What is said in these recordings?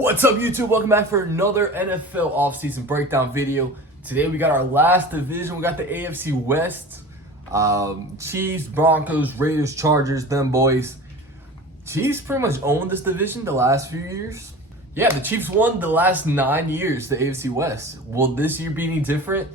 What's up, YouTube? Welcome back for another NFL offseason breakdown video. Today we got our last division. We got the AFC West. Chiefs, Broncos, Raiders, Chargers, them boys. Chiefs pretty much owned this division the last few years. Yeah, the Chiefs won the last 9 years, the AFC West. Will this year be any different?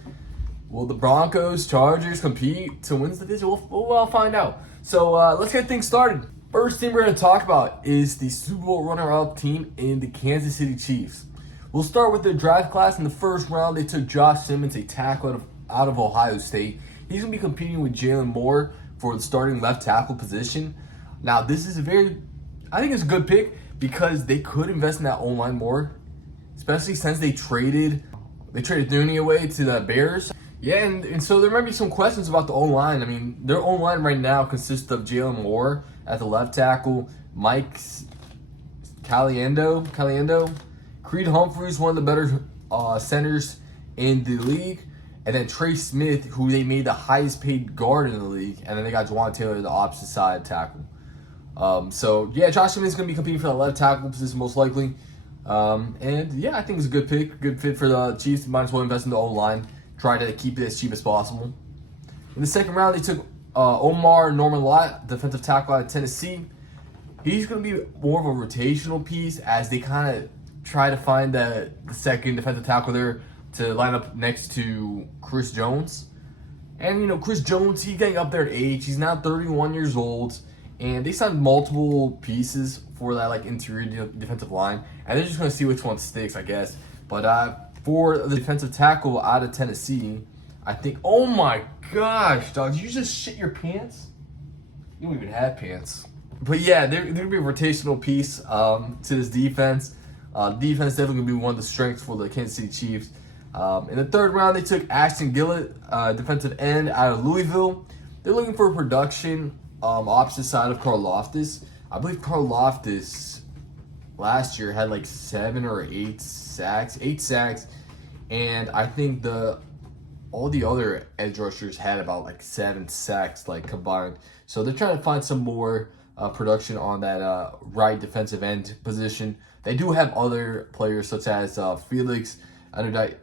Will the Broncos, Chargers compete to win this division? We'll find out. So let's get things started. First team we're going to talk about is the Super Bowl runner-up team in the Kansas City Chiefs. We'll start with their draft class. In the first round, they took Josh Simmons, a tackle out of Ohio State. He's going to be competing with Jalen Moore for the starting left tackle position. Now, this is I think it's a good pick because they could invest in that O-line more, especially since they traded Dooney away to the Bears. Yeah, and so there might be some questions about the O-line. I mean, their O-line right now consists of Jalen Moore at the left tackle, Mike Caliendo, Creed Humphreys, one of the better centers in the league, and then Trey Smith, who they made the highest paid guard in the league, and then they got Juwan Taylor, the opposite side tackle. So yeah, Josh Simmons is going to be competing for the left tackle position most likely. And yeah, I think it's a good pick, good fit for the Chiefs. Might as well invest in the O-line. Try to keep it as cheap as possible. In the second round, they took Omar Norman-Lott, defensive tackle out of Tennessee. He's going to be more of a rotational piece as they kind of try to find the second defensive tackle there to line up next to Chris Jones. And, you know, Chris Jones, he's getting up there in age. He's now 31 years old. And they signed multiple pieces for that, like, interior defensive line. And they're just going to see which one sticks, I guess. But for the defensive tackle out of Tennessee, I think, oh my gosh, dog, did you just shit your pants? You don't even have pants. But yeah, they're going to be a rotational piece to this defense. Defense definitely going to be one of the strengths for the Kansas City Chiefs. In the third round, they took Ashton Gillett, defensive end out of Louisville. They're looking for production opposite side of Carl Loftus. I believe Carl Loftus last year had like 7 or 8 sacks, and I think all the other edge rushers had about like 7 sacks like combined. So they're trying to find some more production on that right defensive end position. They do have other players such as Felix Anudike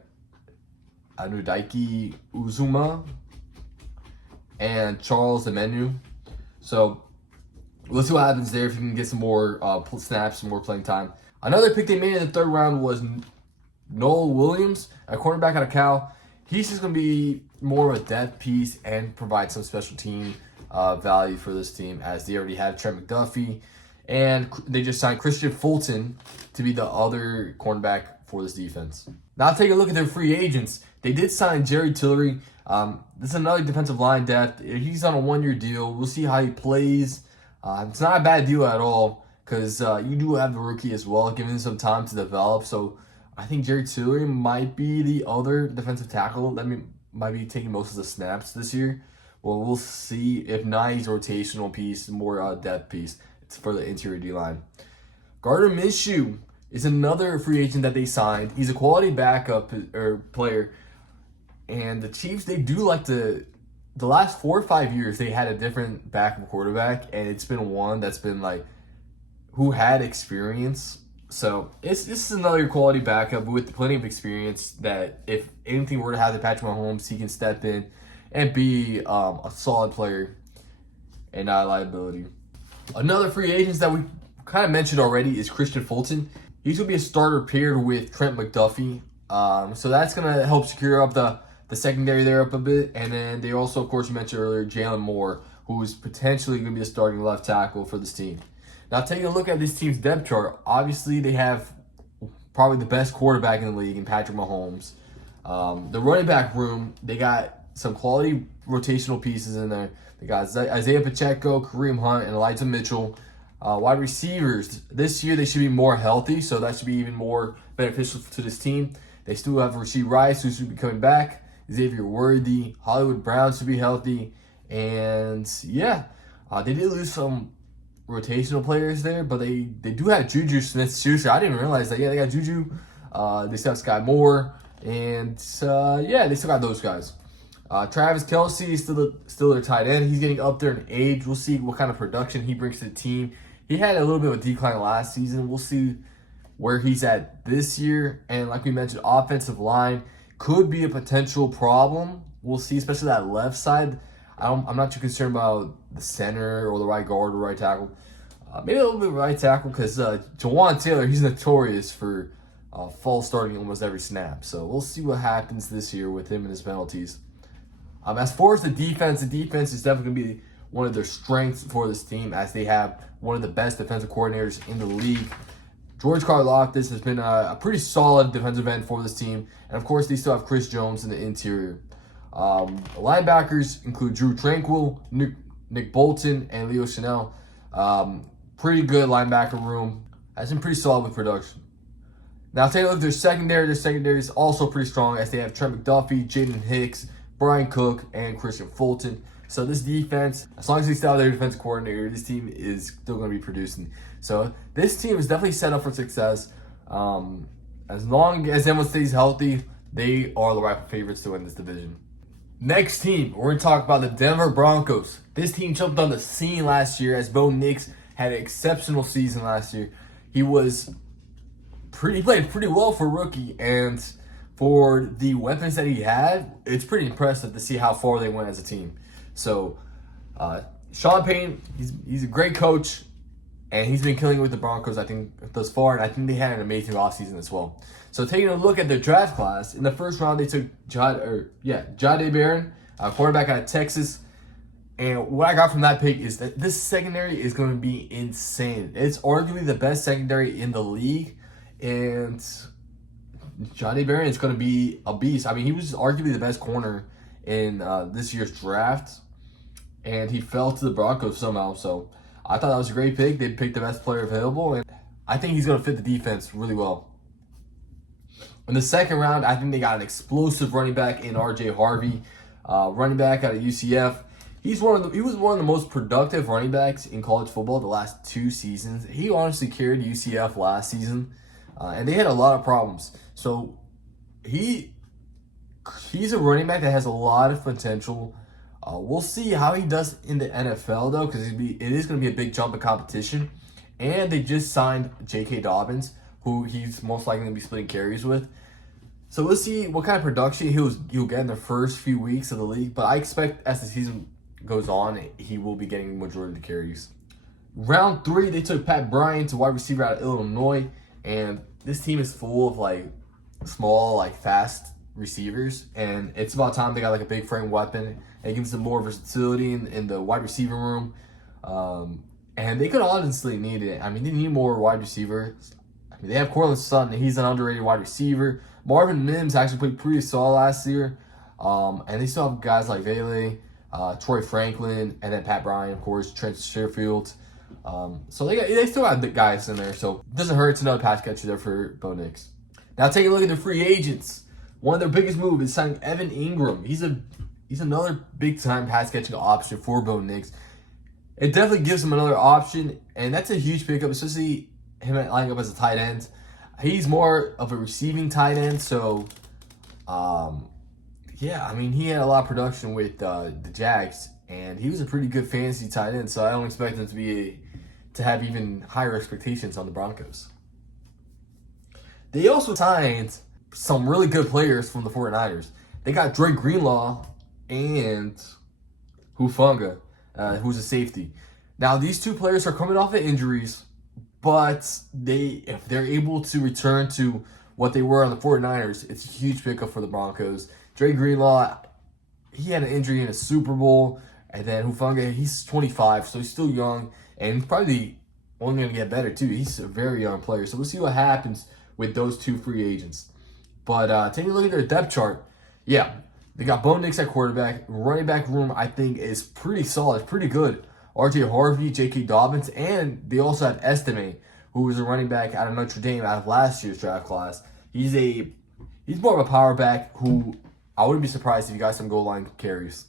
Uzuma and Charles Amenu. So let's see what happens there if you can get some more snaps, some more playing time. Another pick they made in the third round was Noel Williams, a cornerback out of Cal. He's just going to be more of a depth piece and provide some special team value for this team, as they already have Trent McDuffie. And they just signed Christian Fulton to be the other cornerback for this defense. Now take a look at their free agents. They did sign Jerry Tillery. This is another defensive line depth. He's on a 1-year deal. We'll see how he plays. It's not a bad deal at all because you do have the rookie as well, giving him some time to develop. So I think Jerry Tillery might be the other defensive tackle that might be taking most of the snaps this year. Well, we'll see. If not, he's a rotational piece, more depth piece. It's for the interior D-line. Gardner Minshew is another free agent that they signed. He's a quality backup player. And the Chiefs, they do like the last 4 or 5 years, they had a different backup quarterback, and it's been one that's been like who had experience. So this is another quality backup with plenty of experience that if anything were to happen to Patrick Mahomes, he can step in and be a solid player and not a liability. Another free agent that we kind of mentioned already is Christian Fulton. He's going to be a starter paired with Trent McDuffie. So that's going to help secure up the secondary there up a bit. And then they also, of course, you mentioned earlier, Jalen Moore, who is potentially going to be a starting left tackle for this team. Now, taking a look at this team's depth chart, obviously they have probably the best quarterback in the league in Patrick Mahomes. The running back room, they got some quality rotational pieces in there. They got Isaiah Pacheco, Kareem Hunt, and Elijah Mitchell. Wide receivers, this year they should be more healthy, so that should be even more beneficial to this team. They still have Rashee Rice, who should be coming back. Xavier Worthy, Hollywood Brown should be healthy. And yeah, they did lose some rotational players there, but they do have Juju Smith-Schuster. I didn't realize that. Yeah, they got Juju. They still have Sky Moore. And yeah, they still got those guys. Travis Kelce is still their tight end. He's getting up there in age. We'll see what kind of production he brings to the team. He had a little bit of a decline last season. We'll see where he's at this year. And like we mentioned, offensive line could be a potential problem. We'll see, especially that left side. I'm not too concerned about the center or the right guard or right tackle. Maybe a little bit of right tackle because Jawan Taylor, he's notorious for false starting almost every snap. So we'll see what happens this year with him and his penalties. As far as the defense is definitely going to be one of their strengths for this team, as they have one of the best defensive coordinators in the league. George Karlaftis has been a pretty solid defensive end for this team. And of course, they still have Chris Jones in the interior. Linebackers include Drew Tranquil, Nick Bolton, and Leo Chanel. Pretty good linebacker room. That's been pretty solid with production. Now, take a look at their secondary. Their secondary is also pretty strong, as they have Trent McDuffie, Jaden Hicks, Brian Cook, and Christian Fulton. So this defense, as long as they still have their defensive coordinator, this team is still going to be producing. So this team is definitely set up for success. As long as everyone stays healthy, they are the rightful favorites to win this division. Next team, we're going to talk about the Denver Broncos. This team jumped on the scene last year as Bo Nix had an exceptional season last year. He played pretty well for a rookie, and for the weapons that he had, it's pretty impressive to see how far they went as a team. So, Sean Payton, he's a great coach, and he's been killing it with the Broncos, I think, thus far, and I think they had an amazing offseason as well. So, taking a look at their draft class, in the first round, they took Jahdae Barron, quarterback out of Texas. And what I got from that pick is that this secondary is going to be insane. It's arguably the best secondary in the league, and Jahdae Barron is going to be a beast. I mean, he was arguably the best corner in this year's draft, and he fell to the Broncos somehow. So I thought that was a great pick. They picked the best player available, and I think he's going to fit the defense really well. In the second round, I think they got an explosive running back in R.J. Harvey, running back out of UCF. He was one of the most productive running backs in college football the last 2 seasons. He honestly carried UCF last season, and they had a lot of problems. So he's a running back that has a lot of potential. We'll see how he does in the NFL, though, because it is going to be a big jump in competition. And they just signed J.K. Dobbins, who he's most likely going to be splitting carries with. So we'll see what kind of production he'll get in the first few weeks of the league. But I expect as the season goes on, he will be getting the majority of the carries. Round 3, they took Pat Bryant, a wide receiver out of Illinois. And this team is full of, small, fast receivers. And it's about time they got, a big frame weapon. It gives them more versatility in the wide receiver room. And they could honestly need it. I mean, they need more wide receivers. I mean, they have Cortland Sutton. He's an underrated wide receiver. Marvin Mims actually played pretty solid last year. And they still have guys like Vele, Troy Franklin, and then Pat Bryant, of course, Trent Sherfield. So they still have the guys in there. So it doesn't hurt to know pass catcher there for Bo Nix. Now take a look at the free agents. One of their biggest moves is signing Evan Ingram. He's another big-time pass-catching option for Bo Nix. It definitely gives him another option, and that's a huge pickup, especially him lining up as a tight end. He's more of a receiving tight end, so he had a lot of production with the Jags, and he was a pretty good fantasy tight end, so I don't expect him to have even higher expectations on the Broncos. They also signed some really good players from the 49ers. They got Dre Greenlaw and Hufanga, who's a safety. Now, these 2 players are coming off of injuries, but if they're able to return to what they were on the 49ers, it's a huge pickup for the Broncos. Dre Greenlaw, he had an injury in a Super Bowl, and then Hufanga, he's 25, so he's still young, and he's probably only going to get better, too. He's a very young player, so we'll see what happens with those 2 free agents. But taking a look at their depth chart, they got Bo Nix at quarterback. Running back room, I think, is pretty solid, pretty good. R.J. Harvey, J.K. Dobbins, and they also have Estime, who was a running back out of Notre Dame out of last year's draft class. He's more of a power back who I wouldn't be surprised if you got some goal line carries.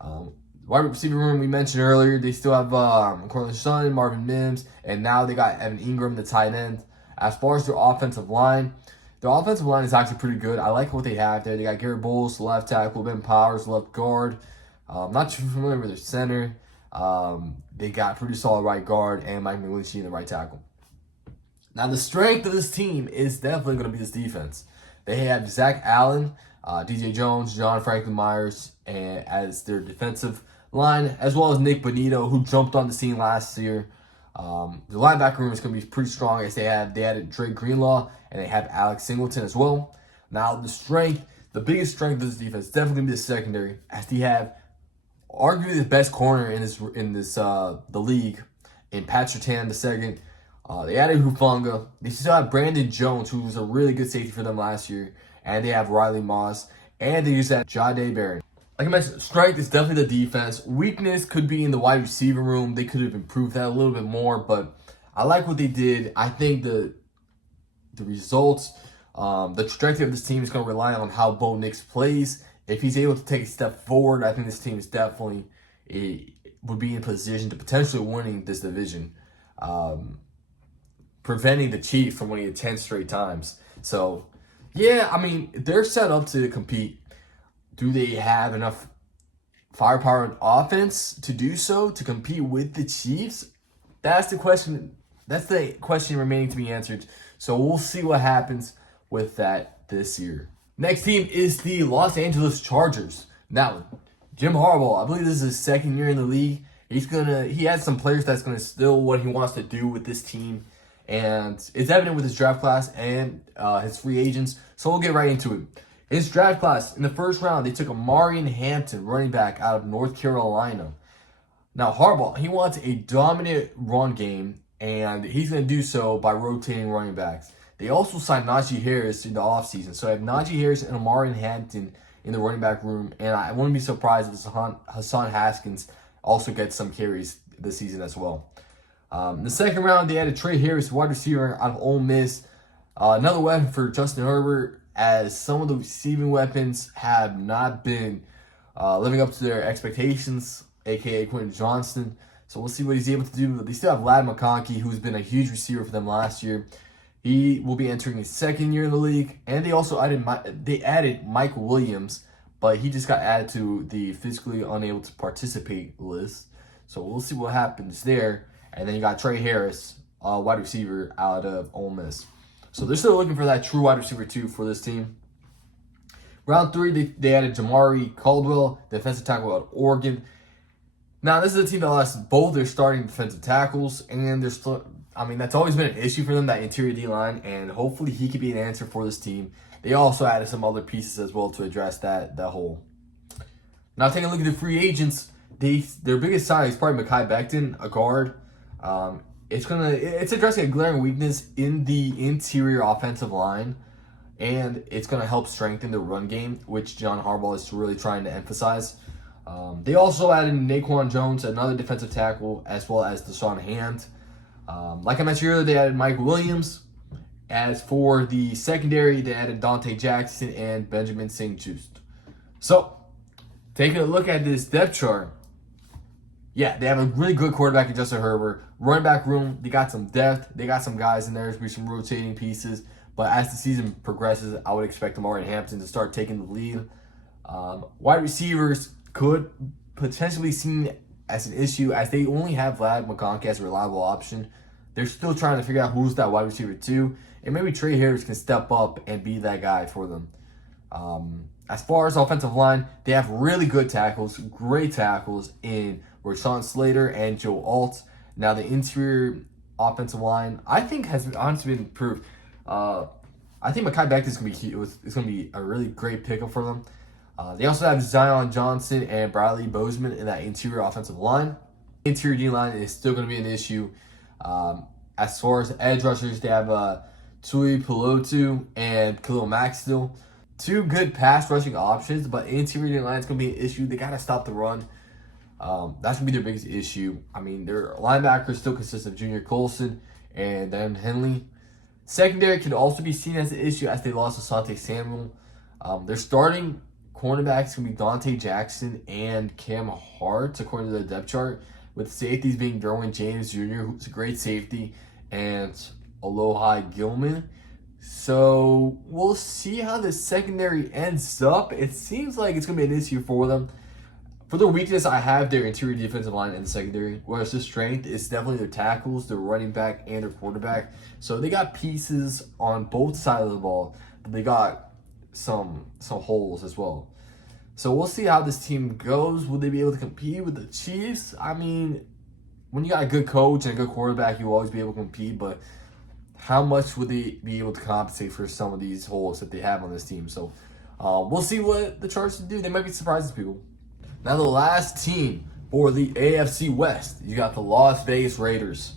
Wide receiver room, we mentioned earlier, they still have Cortland Sutton, Marvin Mims, and now they got Evan Ingram, the tight end. As far as their offensive line is actually pretty good. I like what they have there. They got Garrett Bowles, left tackle, Ben Powers, left guard. Not too familiar with their center. They got pretty solid right guard and Mike McGlinchey in the right tackle. Now, the strength of this team is definitely going to be this defense. They have Zach Allen, DJ Jones, John Franklin Myers as their defensive line, as well as Nick Bonito, who jumped on the scene last year. The linebacker room is going to be pretty strong as they added Drake Greenlaw and they have Alex Singleton as well. Now, the biggest strength of this defense is definitely going to be the secondary, as they have arguably the best corner in the league in Pat Surtain II. They added Hufanga. They still have Brandon Jones, who was a really good safety for them last year. And they have Riley Moss. And they just had Jahdae Barron. Like I mentioned, strength is definitely the defense. Weakness could be in the wide receiver room. They could have improved that a little bit more. But I like what they did. I think the results, the trajectory of this team is going to rely on how Bo Nix plays. If he's able to take a step forward, I think this team is definitely would be in position to potentially winning this division. Preventing the Chiefs from winning it 10 straight times. So, yeah, I mean, they're set up to compete. Do they have enough firepower and offense to do so, to compete with the Chiefs? That's the question. That's the question remaining to be answered. So we'll see what happens with that this year. Next team is the Los Angeles Chargers. Now, Jim Harbaugh, I believe this is his second year in the league. He has some players that's gonna instill what he wants to do with this team. And it's evident with his draft class and his free agents. So we'll get right into it. His draft class, in the first round, they took Amarian Hampton, running back out of North Carolina. Now, Harbaugh, he wants a dominant run game, and he's going to do so by rotating running backs. They also signed Najee Harris in the offseason. So I have Najee Harris and Amarian Hampton in the running back room, and I wouldn't be surprised if Hassan Haskins also gets some carries this season as well. In the second round, they added Trey Harris, wide receiver out of Ole Miss. Another weapon for Justin Herbert, as some of the receiving weapons have not been living up to their expectations, a.k.a. Quentin Johnston. So we'll see what he's able to do. They still have Ladd McConkey, who's been a huge receiver for them last year. He will be entering his second year in the league. And they also added Mike Williams, but he just got added to the physically unable to participate list. So we'll see what happens there. And then you got Trey Harris, wide receiver out of Ole Miss. So they're still looking for that true wide receiver too for this team. Round 3, they added Jamari Caldwell, defensive tackle out of Oregon. Now, this is a team that lost both their starting defensive tackles, and they're still, that's always been an issue for them, that interior D-line, and hopefully he could be an answer for this team. They also added some other pieces as well to address that hole. Now, taking a look at the free agents, their biggest signing is probably Mekhi Becton, a guard. It's addressing a glaring weakness in the interior offensive line, and it's going to help strengthen the run game, which John Harbaugh is really trying to emphasize. They also added Naquan Jones, another defensive tackle, as well as Deshaun Hand. Like I mentioned earlier, they added Mike Williams. As for the secondary, they added Dante Jackson and Benjamin St-Juste. So, taking a look at this depth chart, yeah, they have a really good quarterback in Justin Herbert. Running back room, they got some depth. They got some guys in there. There's some rotating pieces. But as the season progresses, I would expect Amarian Hampton to start taking the lead. Wide receivers could potentially be seen as an issue, as they only have Ladd McConkey as a reliable option. They're still trying to figure out who's that wide receiver too. And maybe Trey Harris can step up and be that guy for them. As far as offensive line, they have really good tackles, great tackles in Rashawn Slater and Joe Alt. Now, the interior offensive line, I think, has honestly been improved. I think Mekhi Becton is going to be key. It's going to be a really great pickup for them. They also have Zion Johnson and Bradley Bozeman in that interior offensive line. Interior D-line is still going to be an issue. As far as edge rushers, they have Tui Pelotu and Khalil Mack still. Two good pass rushing options, but interior D-line is going to be an issue. They got to stop the run. That's going to be their biggest issue. Their linebackers still consist of Junior Colson and Dan Henley. Secondary can also be seen as an issue as they lost Asante Samuel. Their starting cornerbacks can be Dante Jackson and Cam Hart, according to the depth chart, with safeties being Derwin James Jr., who's a great safety, and Alohi Gilman. So we'll see how the secondary ends up. It seems like it's going to be an issue for them. For their weakness, I have their interior defensive line and the secondary. Whereas their strength is definitely their tackles, their running back, and their quarterback. So they got pieces on both sides of the ball, but they got some holes as well. So we'll see how this team goes. Will they be able to compete with the Chiefs? I mean, when you got a good coach and a good quarterback, you will always be able to compete, but how much would they be able to compensate for some of these holes that they have on this team? So we'll see what the Chargers do. They might be surprising people. Now the last team for the AFC West, you got the Las Vegas Raiders.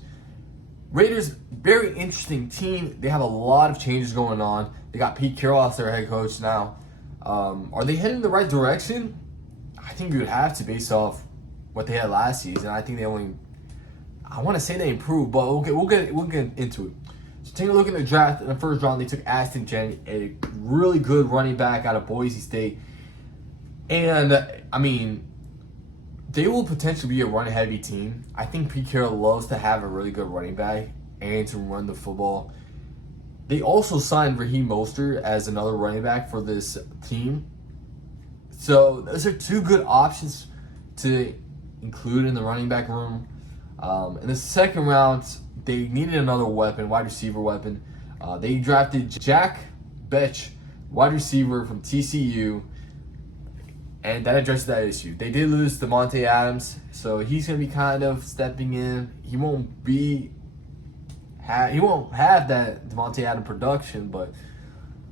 Raiders, very interesting team. They have a lot of changes going on. They got Pete Carroll as their head coach now. Are they heading in the right direction? I think you would have to based off what they had last season. I think they only, I want to say they improved, but we'll get into it. So take a look at the draft. In the first round, they took Ashton Jen, a really good running back out of Boise State. And, I mean, they will potentially be a run-heavy team. I think Pete Carroll loves to have a really good running back and to run the football. They also signed Raheem Mostert as another running back for this team. So those are two good options to include in the running back room. In the second round, they needed another weapon, wide receiver weapon. They drafted Jack Betch, wide receiver from TCU. And that addresses that issue. They did lose Devontae Adams, so he's going to be kind of stepping in. He won't have that Devontae Adams production, but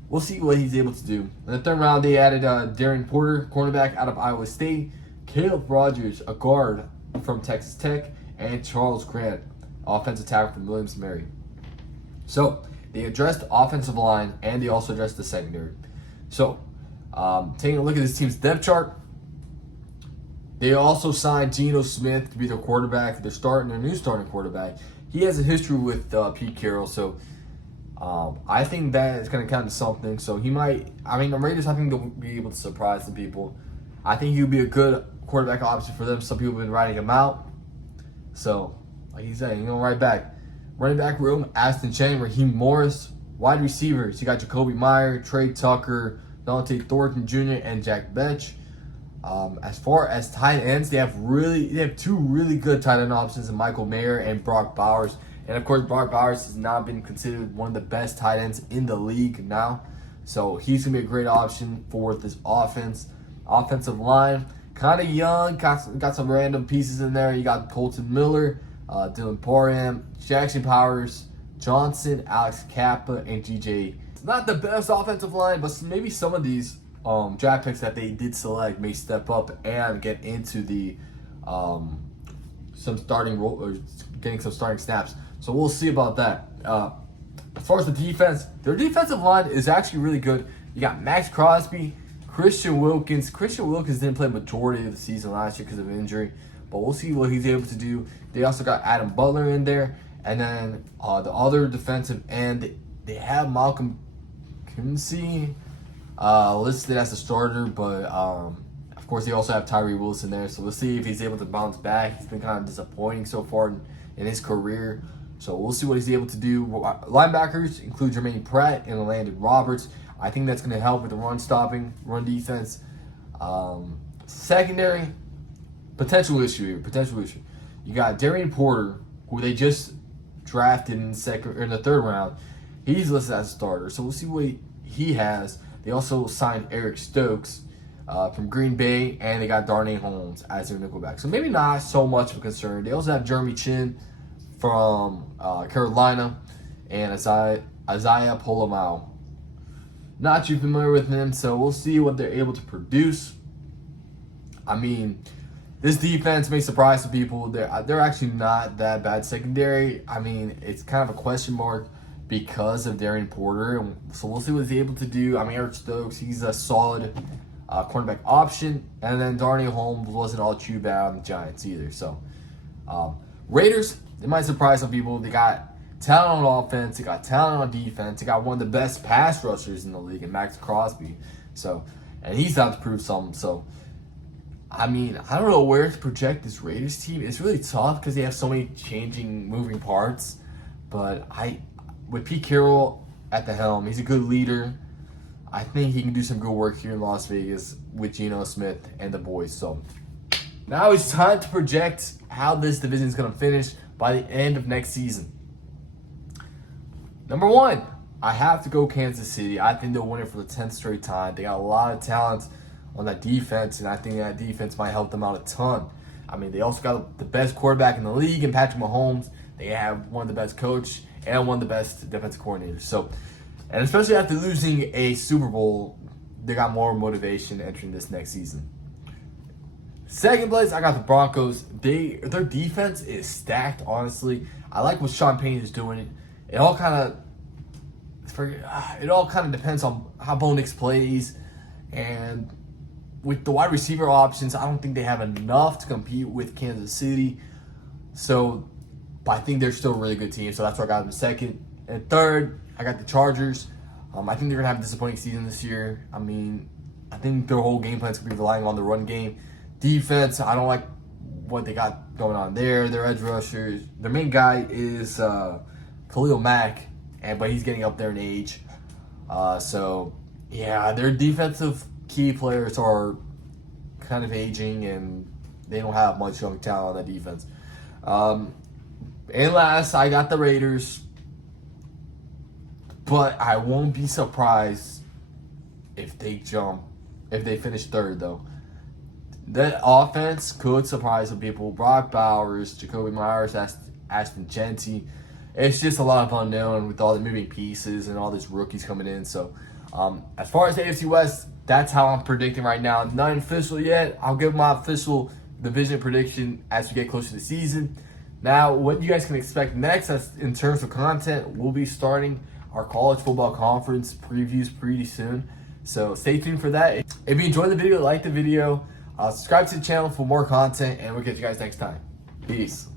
we'll see what he's able to do. In the third round, they added Darren Porter, cornerback out of Iowa State, Caleb Rogers, a guard from Texas Tech, and Charles Grant, offensive tackle from Williams-Mary. So they addressed the offensive line, and they also addressed the secondary. So taking a look at this team's depth chart, they also signed Geno Smith to be their quarterback. They're starting their new starting quarterback. He has a history with Pete Carroll, so I think that is going to count as something. So he might, I mean, the Raiders, I think they'll be able to surprise some people. I think he'll be a good quarterback option for them. Some people have been writing him out. So, like he's saying, he's going to write back. Running back room, Ashton Chen, Raheem Morris. Wide receivers, you got Jacoby Meyer, Trey Tucker, Dante Thornton Jr., and Jack Betch. As far as tight ends, they have two really good tight end options in Michael Mayer and Brock Bowers. And of course, Brock Bowers has not been considered one of the best tight ends in the league now. So he's gonna be a great option for this offense. Offensive line, kind of young, got some random pieces in there. You got Colton Miller, Dylan Parham, Jackson Powers, Johnson, Alex Kappa, and GJ. It's not the best offensive line, but maybe some of these draft picks that they did select may step up and get into the some starting role or getting some starting snaps. So we'll see about that. As far as the defense, their defensive line is actually really good. You got Max Crosby, Christian Wilkins. Christian Wilkins didn't play majority of the season last year because of injury, but we'll see what he's able to do. They also got Adam Butler in there, and then the other defensive end, they have Malcolm Kinsey listed as a starter, but of course they also have Tyree Wilson there, so we'll see if he's able to bounce back. He's been kind of disappointing so far in his career, so we'll see what he's able to do. Linebackers include Jermaine Pratt and Landon Roberts. I think that's going to help with the run defense. Secondary, potential issue here. You got Darren Porter, who they just drafted in the third round. He's listed as a starter, so we'll see what he has. They also signed Eric Stokes from Green Bay, and they got Darnay Holmes as their nickelback. So maybe not so much of a concern. They also have Jeremy Chin from Carolina and Isaiah Polomau. Not too familiar with him, so we'll see what they're able to produce. I mean, this defense may surprise some people. They're actually not that bad secondary. I mean, it's kind of a question mark because of Darren Porter. So we'll see what he's able to do. I mean, Eric Stokes, he's a solid cornerback option. And then Darnay Holmes wasn't all too bad on the Giants either. So Raiders, they might surprise some people. They got talent on offense. They got talent on defense. They got one of the best pass rushers in the league in Max Crosby. So, and he's out to prove something. So, I mean, I don't know where to project this Raiders team. It's really tough because they have so many moving parts. But with Pete Carroll at the helm, he's a good leader. I think he can do some good work here in Las Vegas with Geno Smith and the boys. So Now it's time to project how this division is going to finish by the end of next season. Number 1, I have to go Kansas City. I think they'll win it for the 10th straight time. They got a lot of talent on that defense, and I think that defense might help them out a ton. I mean, they also got the best quarterback in the league in Patrick Mahomes. They have one of the best coach and one of the best defensive coordinators. So, and especially after losing a Super Bowl, they got more motivation entering this next season. Second place, I got the Broncos. Their defense is stacked, honestly. I like what Sean Payton is doing. It all kind of depends on how Bo Nix plays, and with the wide receiver options, I don't think they have enough to compete with Kansas City. So, but I think they're still a really good team. So that's why I got them second. And third, I got the Chargers. I think they're gonna have a disappointing season this year. I mean, I think their whole game plan is gonna be relying on the run game. Defense, I don't like what they got going on there. Their edge rushers, their main guy is Khalil Mack, but he's getting up there in age. So yeah, their defensive key players are kind of aging, and they don't have much young talent on that defense. And last, I got the Raiders, but I won't be surprised if they finish third, though. That offense could surprise some people. Brock Bowers, Jacoby Myers, Ashton Genty. It's just a lot of unknown with all the moving pieces and all these rookies coming in. So, as far as the AFC West, that's how I'm predicting right now. Not official yet. I'll give my official division prediction as we get closer to the season. Now, what you guys can expect next in terms of content, we'll be starting our college football conference previews pretty soon. So stay tuned for that. If you enjoyed the video, like the video, subscribe to the channel for more content, and we'll catch you guys next time. Peace.